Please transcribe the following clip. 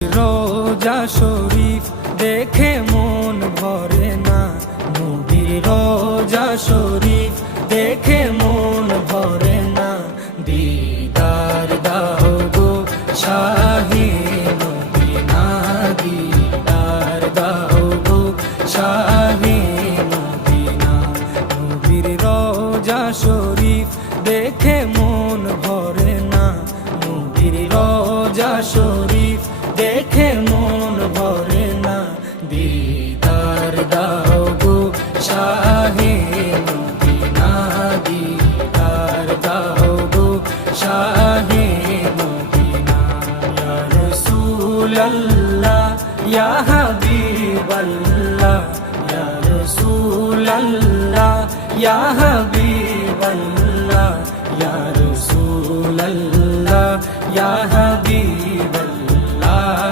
রোজা শরীফ দেখে মন ভরে না, নবীর রোজা শরীফ দেখে মন ভরে না। দিদার দাও গো শাহে মদিনা, দিদার দাও গো শাহে মদিনা। নবীর রোজা শরীফ দেখে মন ভরে না, নবীর রোজা শরীফ দেখে মন ভরে না। দিদার দাও গো শাহে মদিনা, দিদার দাও গো শাহে মদিনা। ইয়া রাসূলাল্লাহ ইয়া হাবিবাল্লাহ, ইয়া রাসূলাল্লাহ ইয়া হাবিবাল্লাহ, ইয়া রাসূলাল্লাহ ইয়া হাবিবাল্লাহ।